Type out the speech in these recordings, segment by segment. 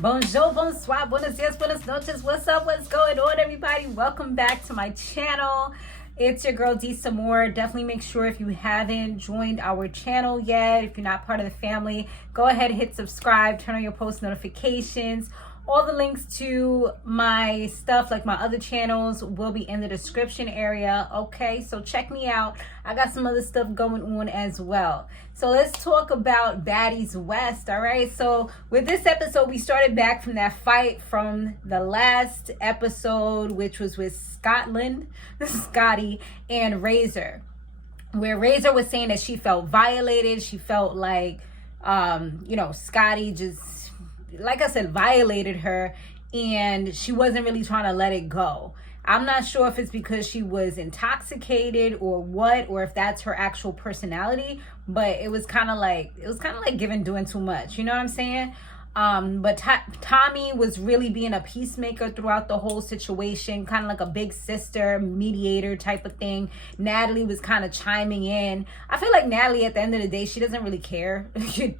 Bonjour, bonsoir, buenos dias, buenas noches. What's up? What's going on, everybody? Welcome back to my channel. It's your girl D.Samore. Definitely make sure if you haven't joined our channel yet, if you're not part of the family, go ahead and hit subscribe, turn on your post notifications. All the links to my stuff, like my other channels, will be in the description area. Okay, so check me out. I got some other stuff going on as well. So let's talk about Baddies West. All right, so with this episode, we started back from that fight from the last episode, which was with Scotty and Razor, where Razor was saying that she felt violated. She felt like Scotty just, like I said, violated her, and she wasn't really trying to let it go. I'm not sure if it's because she was intoxicated or what, or if that's her actual personality, but it was kind of like giving doing too much, you know what I'm saying? But Tommie was really being a peacemaker throughout the whole situation, kind of like a big sister, mediator type of thing. Natalie was kind of chiming in. I feel like Natalie, at the end of the day, she doesn't really care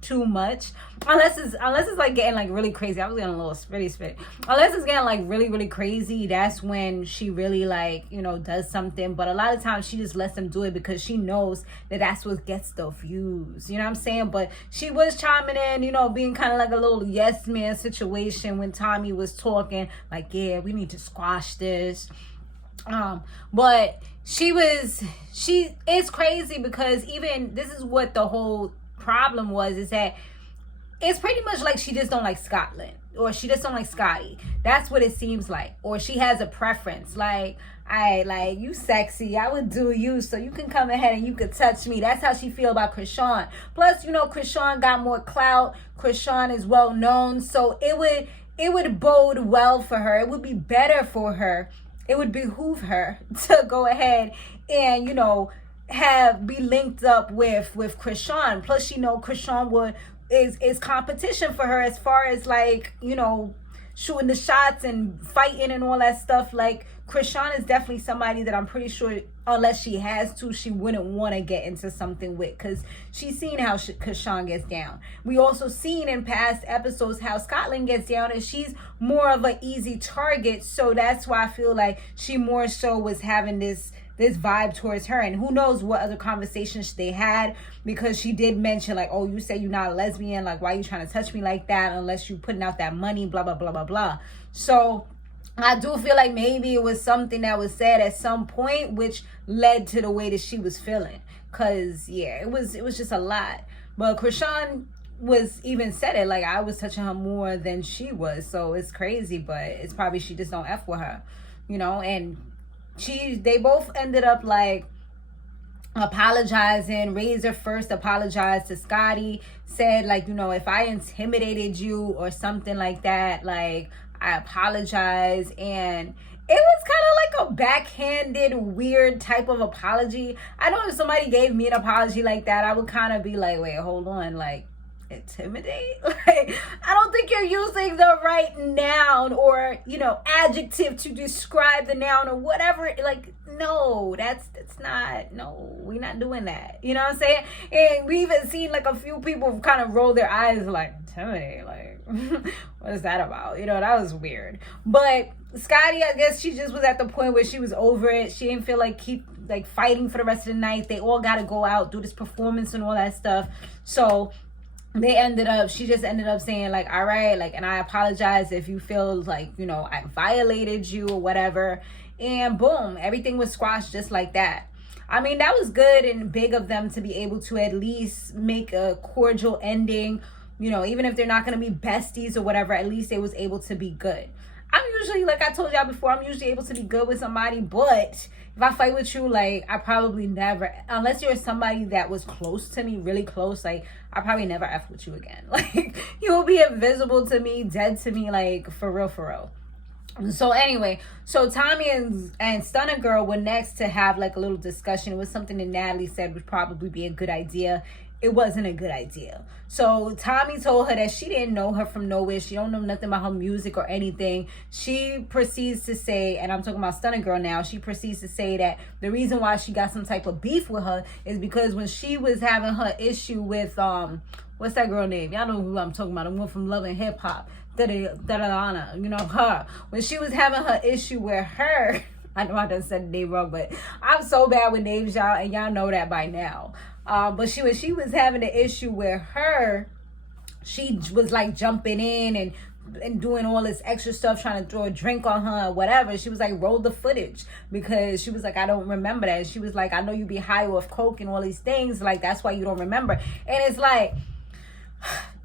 too much, unless it's like getting like really crazy. I was getting a little really spit. Unless it's getting like really crazy, that's when she really does something. But a lot of times she just lets them do it because she knows that that's what gets the views. You know what I'm saying? But she was chiming in, being kind of like a little yes man situation when Tommie was talking like, yeah, we need to squash this. But it's crazy because even this is what the whole problem was, is that it's pretty much like she just don't like Scotland, or she just don't like Scotty. That's what it seems like. Or she has a preference, like, you sexy, I would do you, so you can come ahead and you could touch me. That's how she feel about Chrisean. Plus, Chrisean got more clout. Chrisean is well known, so it would bode well for her. It would be better for her. It would behoove her to go ahead and be linked up with Chrisean. Plus, Chrisean is competition for her as far as shooting the shots and fighting and all that stuff. Like, Chrisean is definitely somebody that I'm pretty sure, unless she has to, she wouldn't want to get into something with, because she's seen how Chrisean gets down. We also seen in past episodes how Scotland gets down, and she's more of an easy target. So that's why I feel like she more so was having this vibe towards her. And who knows what other conversations they had, because she did mention like, oh, you say you're not a lesbian, like, why are you trying to touch me like that unless you putting out that money, blah blah blah blah blah. So I do feel like maybe it was something that was said at some point which led to the way that she was feeling, because yeah, it was just a lot. But Chrisean was even said it, like, I was touching her more than she was. So it's crazy, but it's probably she just don't F with her, and they both ended up like apologizing. Razor first apologized to Scotty, said like, if I intimidated you or something like that, like, I apologize. And it was kind of like a backhanded, weird type of apology. I know if somebody gave me an apology like that, I would kind of be like, wait, hold on, like, intimidate? Like, I don't think you're using the right noun or adjective to describe the noun or whatever. Like, no, that's not, no, we're not doing that, you know what I'm saying? And we even seen like a few people kind of roll their eyes like, intimidate, like, what is that about? That was weird. But Scotty, I guess she just was at the point where she was over it. She didn't feel like keep fighting for the rest of the night. They all got to go out, do this performance and all that stuff. So she just ended up saying like, all right, like, and I apologize if you feel like, I violated you or whatever. And boom, everything was squashed just like that. I mean, that was good and big of them to be able to at least make a cordial ending. Even if they're not going to be besties or whatever, at least they was able to be good. I'm usually, like I told y'all before, I'm usually able to be good with somebody, but if I fight with you, like, I probably never, unless you're somebody that was close to me, really close, like, I probably never F with you again. Like, you'll be invisible to me, dead to me, like, for real. So anyway, so Tommie and Stunner Girl were next to have like a little discussion. It was something that Natalie said would probably be a good idea. It wasn't a good idea. So Tommie told her that she didn't know her from nowhere. She don't know nothing about her music or anything. She proceeds to say, and I'm talking about Stunner Girl now, she proceeds to say that the reason why she got some type of beef with her is because when she was having her issue with what's that girl name? Y'all know who I'm talking about. The one from Love and Hip Hop. Da-da-da-da-da. You know, her. When she was having her issue with her, I know I done said the name wrong, but I'm so bad with names, y'all, and y'all know that by now. But when she was having the issue with her, she was like jumping in and doing all this extra stuff, trying to throw a drink on her or whatever. She was like, roll the footage, because she was like, I don't remember that. And she was like, I know you be high off coke and all these things, like that's why you don't remember. And it's like,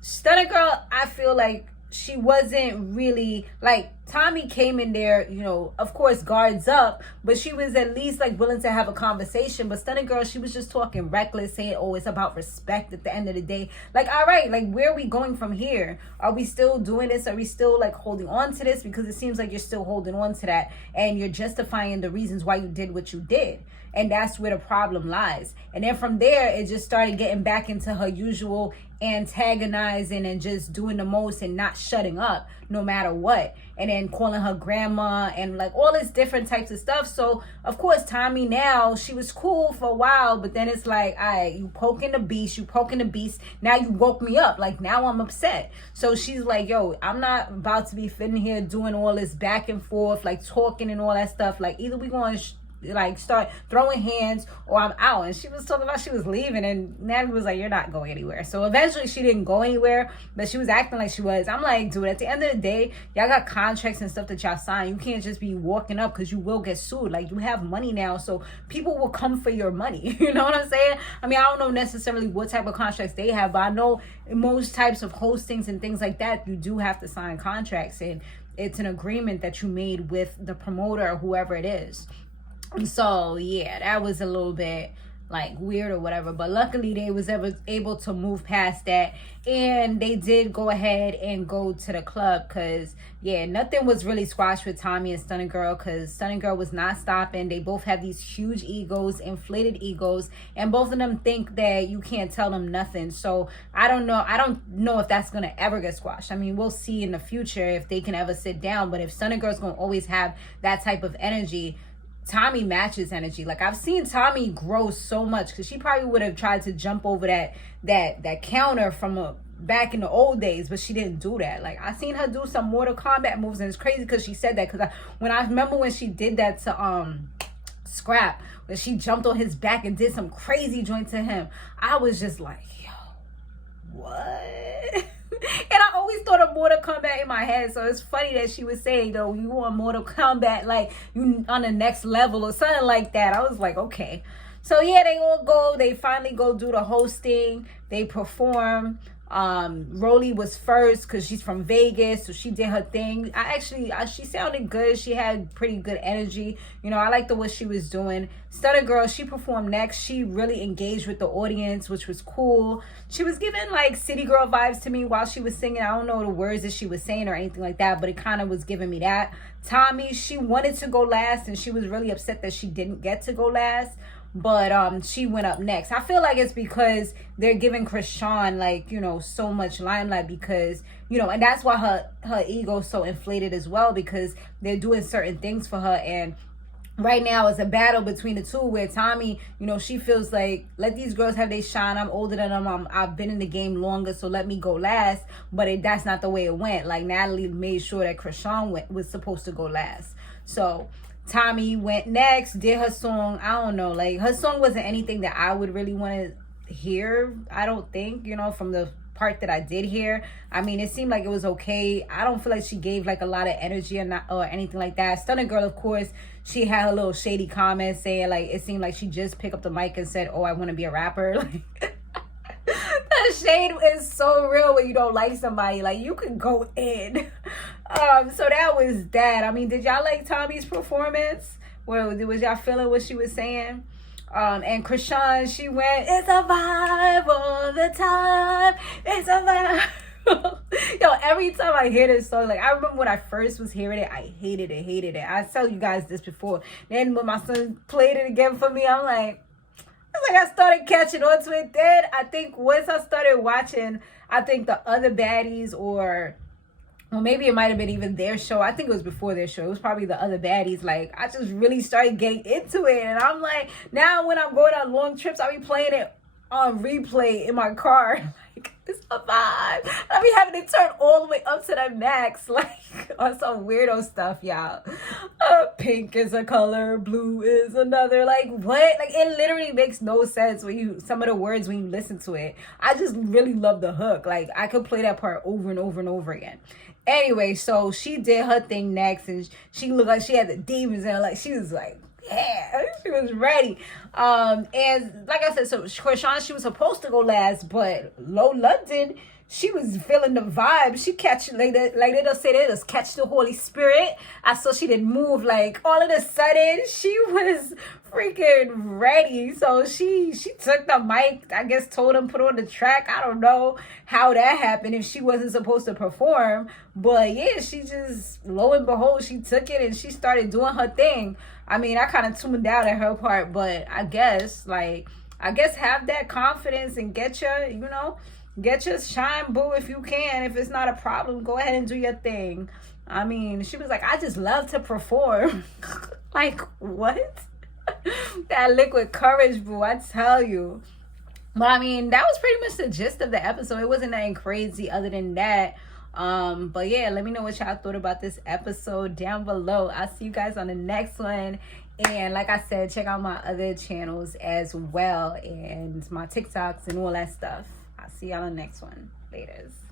Stunner Girl, I feel like she wasn't really, like, Tommie came in there, you know, of course, guards up, but she was at least, like, willing to have a conversation. But Stunner Girl, she was just talking reckless, saying, oh, it's about respect at the end of the day. Like, all right, like, where are we going from here? Are we still doing this? Are we still, like, holding on to this? Because it seems like you're still holding on to that, and you're justifying the reasons why you did what you did. And that's where the problem lies. And then from there, it just started getting back into her usual antagonizing and just doing the most and not shutting up no matter what. And then calling her grandma and like all this different types of stuff. So, of course, Tommie now, she was cool for a while. But then it's like, all right, you poking the beast. You poking the beast. Now you woke me up. Like, now I'm upset. So she's like, yo, I'm not about to be sitting here doing all this back and forth, like talking and all that stuff. Like, either we going to like start throwing hands or I'm out. And she was talking about she was leaving, and Natalie was like, you're not going anywhere. So eventually she didn't go anywhere, but she was acting like she was. I'm like, dude, at the end of the day, y'all got contracts and stuff that y'all sign. You can't just be walking up, because you will get sued. Like, you have money now, so people will come for your money. You know what I'm saying? I mean, I don't know necessarily what type of contracts they have, but I know in most types of hostings and things like that, you do have to sign contracts, and it's an agreement that you made with the promoter or whoever it is. So yeah, that was a little bit like weird or whatever, but luckily they was able to move past that, and they did go ahead and go to the club, because yeah, nothing was really squashed with Tommie and Stunner Girl, because Stunner Girl was not stopping. They both have these huge egos, inflated egos, and both of them think that you can't tell them nothing. So I don't know if that's gonna ever get squashed. I mean, we'll see in the future if they can ever sit down, but if Stunner Girl's gonna always have that type of energy, Tommie matches energy. Like, I've seen Tommie grow so much, because she probably would have tried to jump over that counter from back in the old days, but she didn't do that. Like, I seen her do some Mortal Kombat moves, and it's crazy because she said that, because I remember when she did that to Scrap, when she jumped on his back and did some crazy joint to him, I was just like, yo, what? And I always thought of Mortal Kombat in my head, so it's funny that she was saying, though, you want Mortal Kombat, like, you on the next level or something like that. I was like, okay. So yeah, they finally go do the hosting, they perform. Rolly was first because she's from Vegas, so she did her thing. She sounded good. She had pretty good energy. You know, I liked what she was doing. Stunner Girl, she performed next. She really engaged with the audience, which was cool. She was giving like City Girl vibes to me while she was singing. I don't know the words that she was saying or anything like that, but it kind of was giving me that. Tommie, she wanted to go last, and she was really upset that she didn't get to go last. But she went up next. I feel like it's because they're giving Chrisean, like, you know, so much limelight, because, you know, and that's why her ego's so inflated as well, because they're doing certain things for her. And right now it's a battle between the two, where Tommie, you know, she feels like, let these girls have their shine. I'm older than them. I've been in the game longer, so let me go last. But that's not the way it went. Like, Natalie made sure that Chrisean was supposed to go last. So Tommie went next, did her song. I don't know, like, her song wasn't anything that I would really want to hear, I don't think, you know, from the part that I did hear. I mean, it seemed like it was okay. I don't feel like she gave like a lot of energy or anything like that. Stunner Girl, of course, she had a little shady comment saying like it seemed like she just picked up the mic and said, oh, I want to be a rapper. Like, the shade is so real when you don't like somebody. Like, you can go in. So that was that. I mean, did y'all like Tommie's performance? Well, was y'all feeling what she was saying? And Chrisean, she went, it's a vibe all the time. It's a vibe. Yo, every time I hear this song, like, I remember when I first was hearing it, I hated it. I tell you guys this before. Then when my son played it again for me, I'm like, I started catching on to it. Then I think once I started watching, I think the other Baddies, or well, maybe it might have been even their show. I think it was before their show. It was probably the other Baddies. Like, I just really started getting into it. And I'm like, now when I'm going on long trips, I'll be playing it on replay in my car. Like, it's a vibe. I be having to turn all the way up to the max, like on some weirdo stuff, y'all. Pink is a color, blue is another. Like, what? Like, it literally makes no sense when you, some of the words when you listen to it. I just really love the hook. Like, I could play that part over and over and over again. Anyway, so she did her thing next, and she looked like she had the demons in her. Like, she was like, yeah, she was ready. And like I said, so Chrisean, she was supposed to go last, but Low London, she was feeling the vibe. She catch, like they just say, they just catch the Holy Spirit. I saw she didn't move. Like, all of a sudden, she was freaking ready. So she took the mic, I guess told him put on the track. I don't know how that happened if she wasn't supposed to perform. But yeah, she just, lo and behold, she took it and she started doing her thing. I mean, I kind of tuned out at her part, but I guess have that confidence and get your shine, boo, if you can. If it's not a problem, go ahead and do your thing. I mean, she was like, I just love to perform. Like, what? That liquid courage, boo, I tell you. But I mean, that was pretty much the gist of the episode. It wasn't nothing crazy other than that. But yeah, let me know what y'all thought about this episode down below. I'll see you guys on the next one. And like I said, check out my other channels as well, and my TikToks and all that stuff. I'll see y'all on the next one. Laters.